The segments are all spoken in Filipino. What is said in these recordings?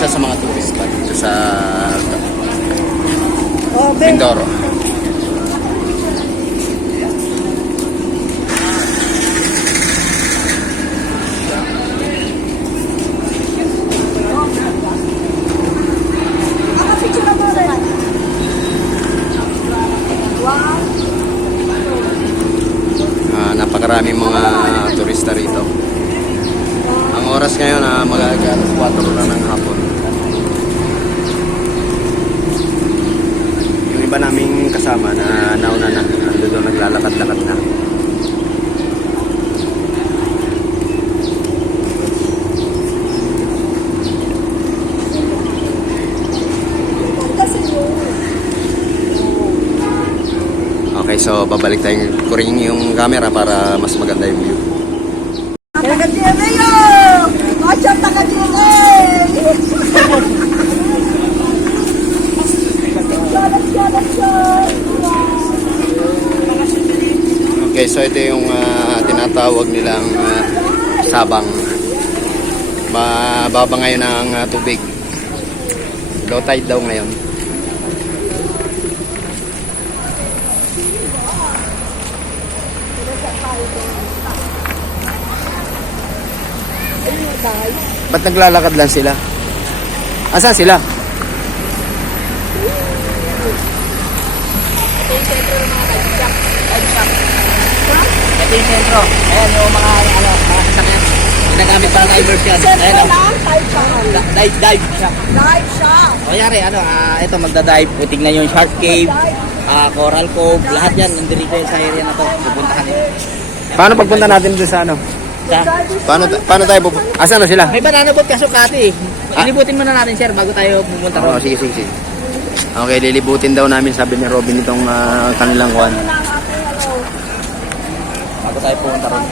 isa sa mga tourist spot dito sa Mindoro. Napakaraming mga turista rito. Ang oras ngayon mag-alas 4 na ng hapon. Yung iba naming kasama na nauna na, ando doon naglalakad-lakad na. Okay, so babalik tayong kuring yung camera para mas maganda yung view. Okay, so ito yung tinatawag nilang sabang. Mababa ngayon ang tubig. Low tide daw ngayon. Ba't naglalakad lang sila? Asan sila? Ito yung sentro ng mga dive shop. Ito yung sentro. Ayan yung mga kasakyan. Ginagamit para divers yan. Sentro lang, dive shop. Dive shop. Dive shop. O yari, ito magda-dive. Tignan yung Shark Cave, Coral Cove, lahat yan. Nandito yung sa area na to. Pupuntahan nyo. Paano pagpunta natin doon sa ano? Paano tayo pupunta? Asan na sila? May banana boat kaso kati. Ilibutin muna natin sir bago tayo pumunta ron. Oo, sige. Okay, lilibutin daw namin, sabi ni Robin itong kanilang kwan. Bago tayo pumunta ron.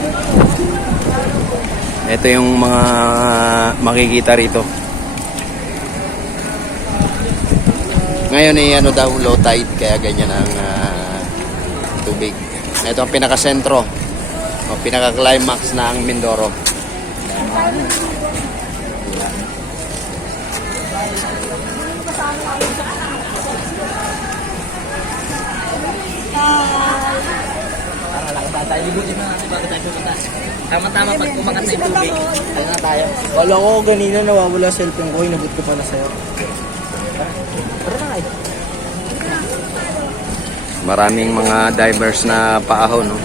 Ito yung mga makikita rito. Ngayon ay daw low tide kaya ganyan ang tubig. Ito ang pinaka-sentro o pinaka-climax ng Mindoro. Tayo libutin na natin bago tayo pumunta. Tama-tama pag kumakat na yung tubig. Tayo na tayo. Wala ko ganina nawawala cellphone ko, inabot ko pala sa'yo. Tara na kayo. Maraming mga divers na paahon, no?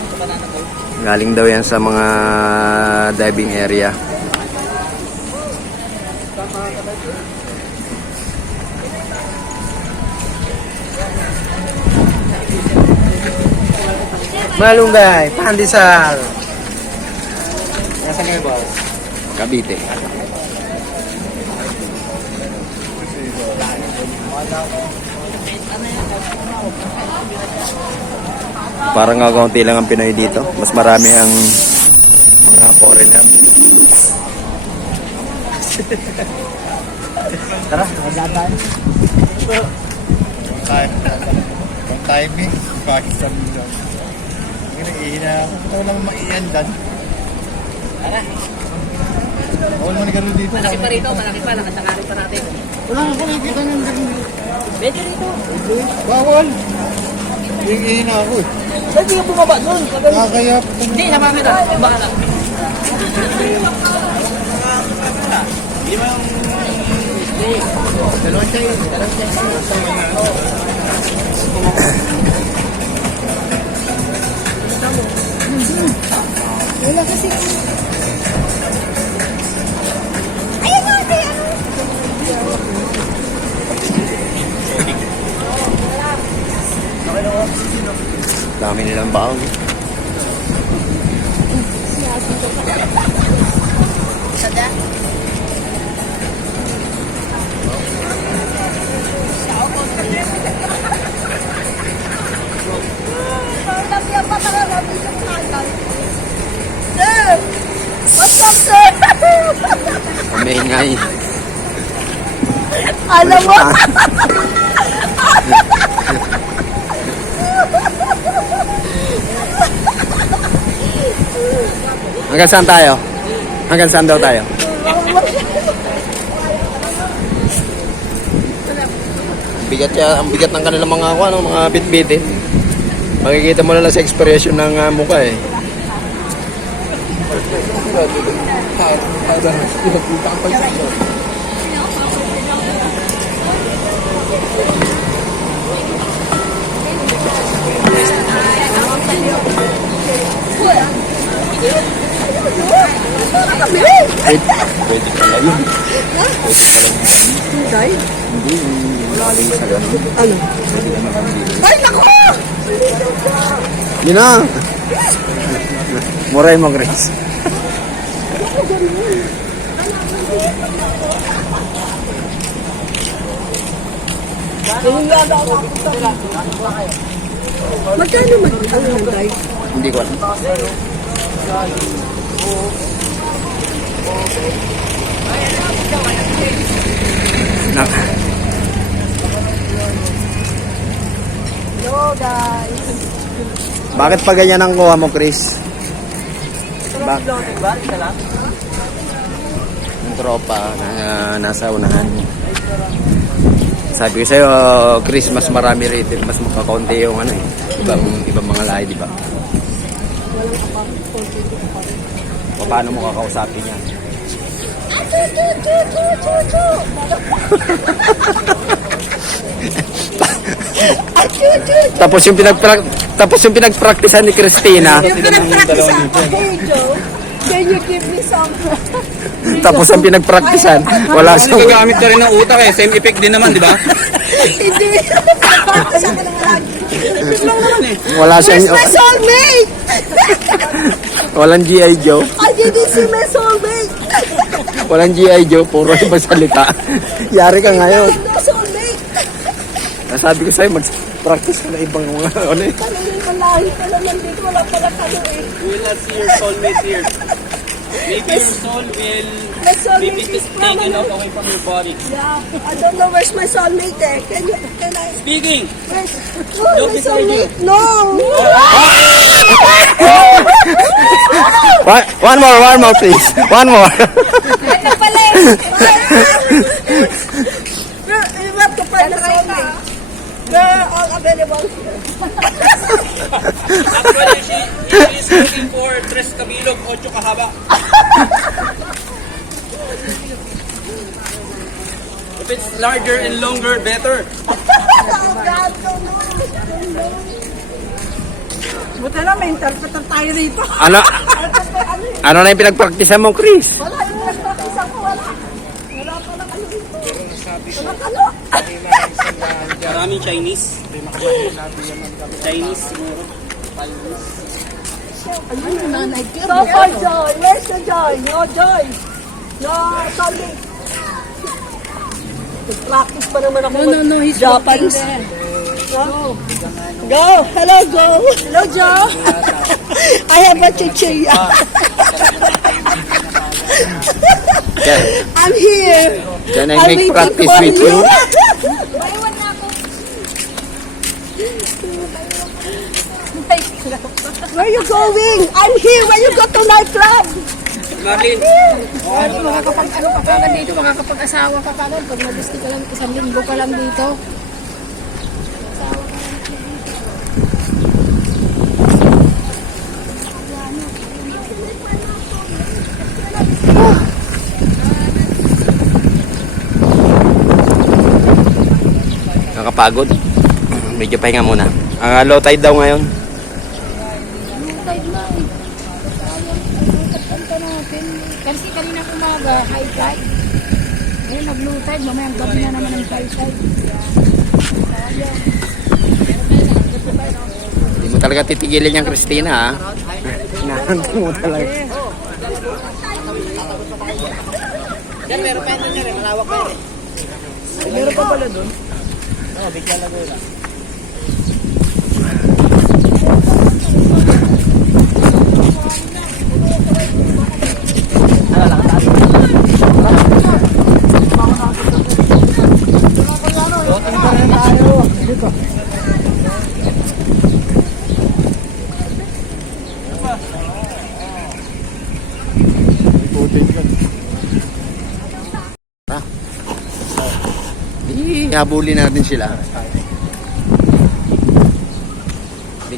Galing daw yan sa mga diving area. Malunggay, Pandesal. Nasaan kayo, boss? Cavite. Parang kakaunti lang ang Pinoy dito. Mas marami ang mga foreigner. Tara, magdaan tayo. Ang timing, Pakistan dyan. Ito lang maiyandan. Tara. Bawal man gano'n dito. Malaki pa rito, malaki pa. Nakasakari pa natin. Wala nga ko nakikita ng gano'n. Medyo rito. Bawal. Hihina ako eh. Saan di ka bumaba doon? Kaya Hindi, naman na. Baka lang. Di ba yung... Dalawang tayo. Wala kasi. Ayun nga, kaya ano? Dami nilang baon. Sada? Sir! What's up, sir? Umingay. Alam mo? Hanggang saan tayo? Hanggang saan daw tayo? Ang bigat ng kanilang mga mga bitbitin. Makikita mo na lang sa expression ng mukha eh. Pwede pala yun. Hindi, malalim sa ganun. Ay, naku! Yun na! Muray mo, Chris. Magkano ang guys? Hindi ko alam. Nak. Hello, guys. Bakit pa ganyan ang kuha mo, Chris? Yung tropa na nasa unahan. Sabi ko sa'yo, Chris, mas marami rito, mas makakaunti yung ibang mga lahi, di ba? Paano mo kakausapin yan? Tapos yung pinagpraktisan ni Christina. Yung pinag-practice ako, hey Joe, can you give me some? Tapos ang pinagpraktisan, wala Kasi siyang gagamit ka rin ng utak eh. Same effect din naman, di ba? Hindi. Sa ka lang lagi. wala Where's siyang my soulmate? walang G.I. Joe. I didn't see my soulmate. Walang G.I. Joe, puro ibang salita. Yari ka ngayon. No soulmate. Sabi ko sa'yo, mag-practice ka na ibang mga ano eh. Kanina malahi pa naman dito. Wala pala kano eh. We will not see your soulmate here. Maybe your soul will My soulmate maybe is just taken permanent. away from your body. Yeah, I don't know where's my soulmate eh. Can I? Speaking! Where's? Oh, Look my beside you. soulmate. No. One more please. One more. Ito pala eh. You have to find the soulmate. They're all available here. Actually, she is looking for tres kabilog, ocho kahaba. If it's larger and longer, better. Oh, God, no. Buta na, may interpreter tayo rito. Ano na yung pinagpraktisan mo, Chris? Wala yung practice ako, wala. Wala pala kayo dito. Wala kano. Maraming Chinese. Chinese siguro. So for Joy, where's the Joy? No Joy. No soulmate. Practice pa naman ako. No, he's Japanese. Go. Hello, go. Hello, Joe. I have a chichirya. I'm here. Can I I'm make waiting practice for with you? Where you going? I'm here when you go to nightclub. Marlene, Makakapag-ano ka kagad dito, makakapag-asawa ka kagad. Pag mag-gusto ka lang, isang linggo ka lang dito. Nakapagod. Medyo pahinga muna. Low tide daw ngayon. Tide na eh. Sayang, natin. Kasi kanina umaga, high tide. Ngayon nag-low tide, mamayang gabi na naman ang high tide. Hindi mo talaga titigilin yung Christina, ha? Hinahanti mo talaga. yan meron pa yan rin, malawak pa yan. Meron pa pala doon? Oo, bigla na doon. habulin natin sila.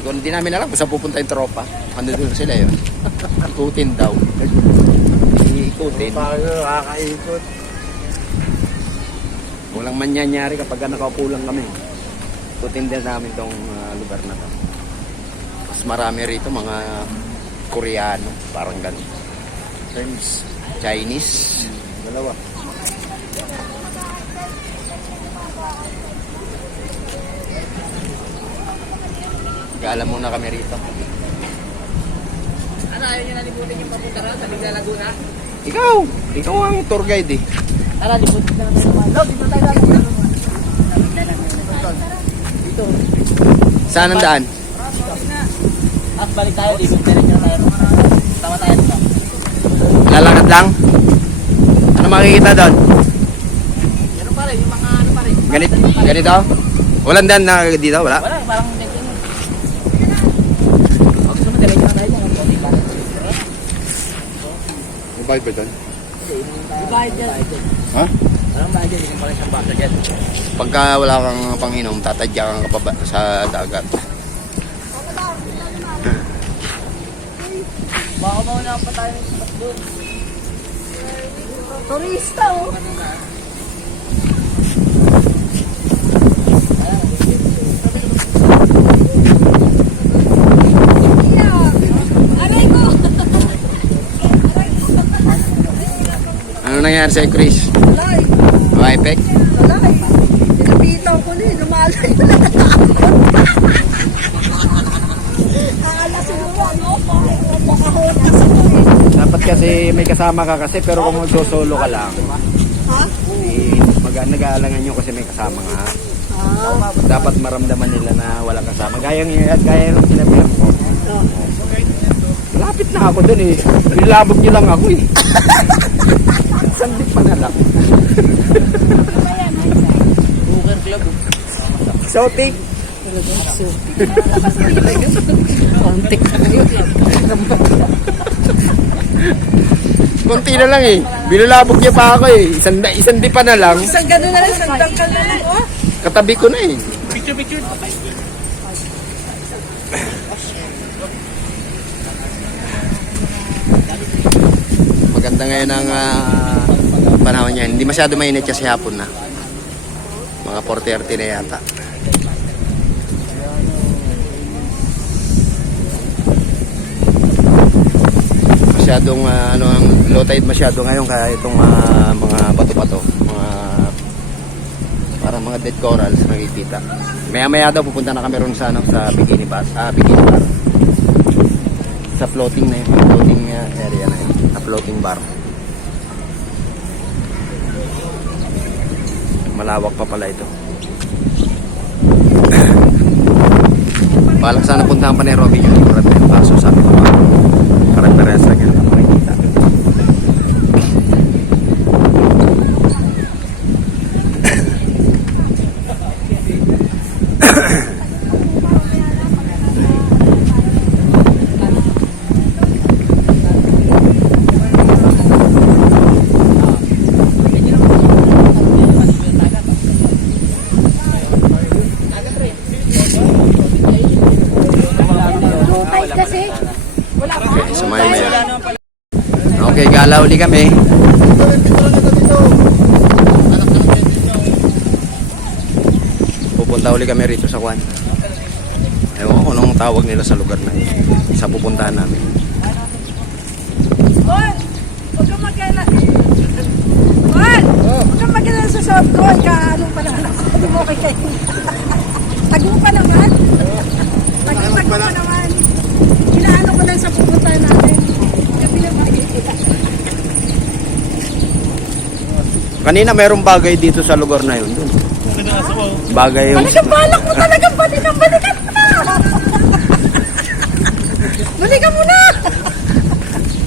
Hindi namin alam kung saan pupunta yung tropa. Andun sila yun. Ikutin daw. Ikutin. Paano nakakaikot? Walang manyanyari kapag nakaupo lang kami. Ikutin din namin tong lugar na to. Mas marami rito mga Koreano. Parang ganun. Chinese. Dalawa. Gala muna kami rito. Ano, ayaw nyo nalibutin yung papunta ron sa Bigla Laguna? Ikaw! Ikaw ang tour guide eh. Tara, libutin na naman naman. Log, dito tayo lang. Dito. Saan ang daan? At balik tayo, libot na rin nyo tayo. Tama tayo dito. Lalakad lang? Ano makikita doon? Ano pa rin, yung mga ano pa rin. Ganito? Walang daan na dito? Wala? Wala, parang ganyan. Pag gusto mo, diretso na tayo dyan. Mabait ba doon? Ibahid dyan. Ha? Anong bahid dyan? Yung pala isang baso dyan. Pagka wala kang panginom, tatadya kang kapaba sa dagat. Baka mauna pa tayo sa spot doon. Turista, oh. Aray ko! Ano nangyari sa'yo, Chris? Walay. May effect? Walay. Pinapitan ko na, lumalay na natatakot. Akala siguro, ano, makahulog sa ko eh. Dapat kasi may kasama ka kasi pero kung magsosolo ka lang, Ha? nag-aalangan nyo kasi may kasama nga. Ah. Dapat maramdaman nila na walang kasama. Gaya yung sinabihan ko. Lapit na ako dun eh. Nilabog nyo lang ako eh. Sandip pa na lang. Booker Club. Sotik. Kontik na yun. Konti na lang eh. Binulabog niya pa ako eh. Isang di pa na lang. Isang gano'n na lang, isang dangkal na lang, oh. Katabi ko na eh. Picture. Maganda ngayon ang panahon niya. Hindi masyado mainit kasi hapon na. Mga 4:30 na yata. Masyadong ang low tide masyado ngayon kaya itong mga bato-bato, parang mga dead corals nakikita. Maya-maya daw pupunta na kami ron sa Bikini Bar. Bikini Bar. Sa floating na yun, floating area na yun, sa floating bar. Malawak pa pala ito. Balak sana puntahan pa ni Robin yung likuran na yun. Kaso sabi ko parang parehas lang yan makikita. Low tide kasi. Wala pa. Okay, sumaya-maya. Okay, gala uli kami. Pupunta uli kami rito sa Kwan. Ewan ko anong tawag nila sa lugar na yun. Sa pupuntahan namin. Juan! Huwag kang mag-alala. Juan! Huwag kang mag-alala sa sound ko. Ika-ano pa naman ako. Hindi mo okay kayo. Tago pa naman. Tago pa naman. Inaano ko lang sa pupuntahan natin. Gabi na makikita. Kanina mayroong bagay dito sa lugar na yun. Bagay yung... Talagang balak mo talagang balikan mo na! Balikan mo na!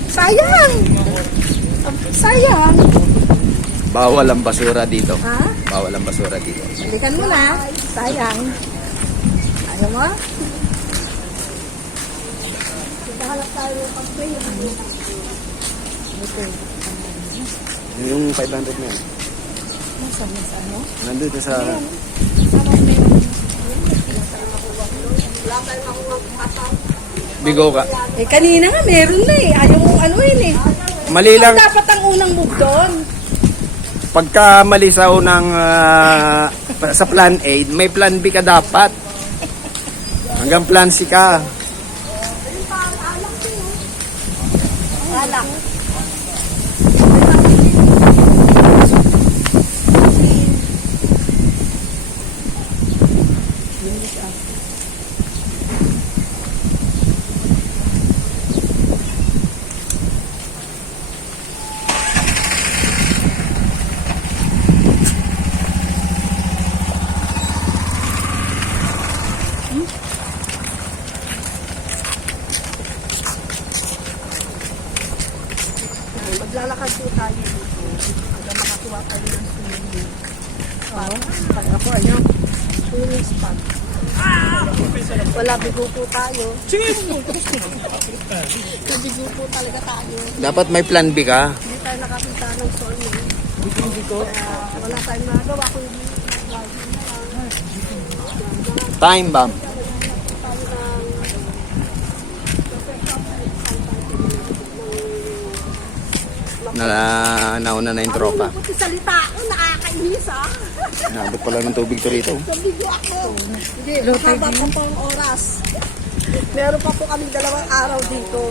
Sayang! Sayang! Bawal ang basura dito. Ha? Bawal ang basura dito. Balikan mo na. Sayang. Ayaw mo? Naghahanap tayo ng pag-pay. Yung 500 na yan. Nandito sa... Bigo ka. Eh, kanina nga, meron na eh. Ayaw mong ano yun eh. Mali lang. Dapat ang unang move doon. Pagka mali sa unang sa plan A, may plan B ka dapat. Hanggang plan C ka. Alak. Maglalakad po tayo dito hanggang makakuha tayo ng swimming spot. Pag ako, ano? Swimming spot. Wala, bigo po tayo. Bigo po talaga tayo. Dapat may plan B ka. Hindi tayo nakakita ng soulmate. Wala tayong magawa kung hindi Time bomb. Nauna na yung tropa. Buti salita ako, nakakainis ah. Nabot pala ng tubig to rito. Sabigo ako. Hindi, haba pa po ang oras. Meron pa po kami 2 araw dito.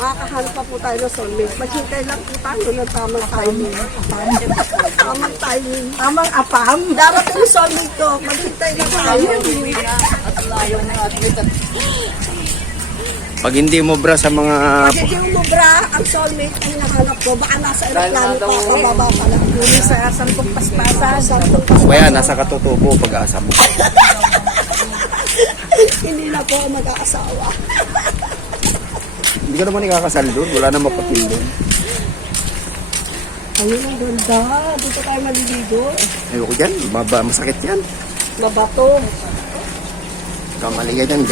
Makakahanap pa po tayo ng soulmate. Maghintay lang po tayo ng tamang timing. Tamang timing. Tamang apam. Darating yung soulmate ko. Maghintay lang tayo. Pag hindi mo bra sa mga... Pag hindi mo bra, ang soulmate ang hinahanap ko. Baka nasa aeroplano pa, pababa pa lang. Hindi sa santong paspasan. Santong paspasan. Kaya nasa katutubo pag-aasa mo. Hindi na po ako mag-aasawa. Hindi ka naman ikakasal doon. Wala na mapapil doon. Ayun ang ganda. Dito tayo maliligo. Ayoko dyan. Masakit yan. Mabato. Kamali ka dyan.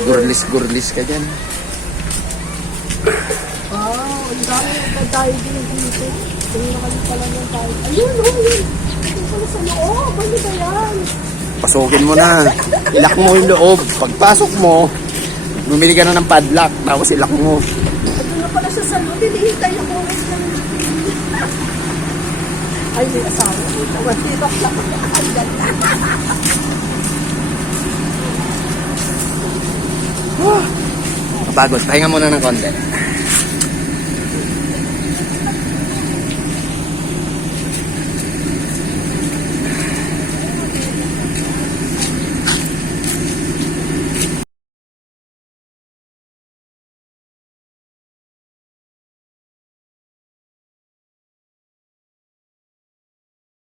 Gurlis ka dyan. Wow, ang dami pa tayo din dito. Tingnan kami pala ng tayo. Ayun, oh, yun. Ito pala sa loob. Ano ba yan? Pasukin mo na. Ilak mo yung loob. Pagpasok mo, bumili ka na ng padlock. Tapos ilak mo. Ito na pala siya sa loob. Hinihintay ako. Ay, may asawa. Tawag-tibak lang. Ang ganda. Kapagod. Pahinga muna ng konti.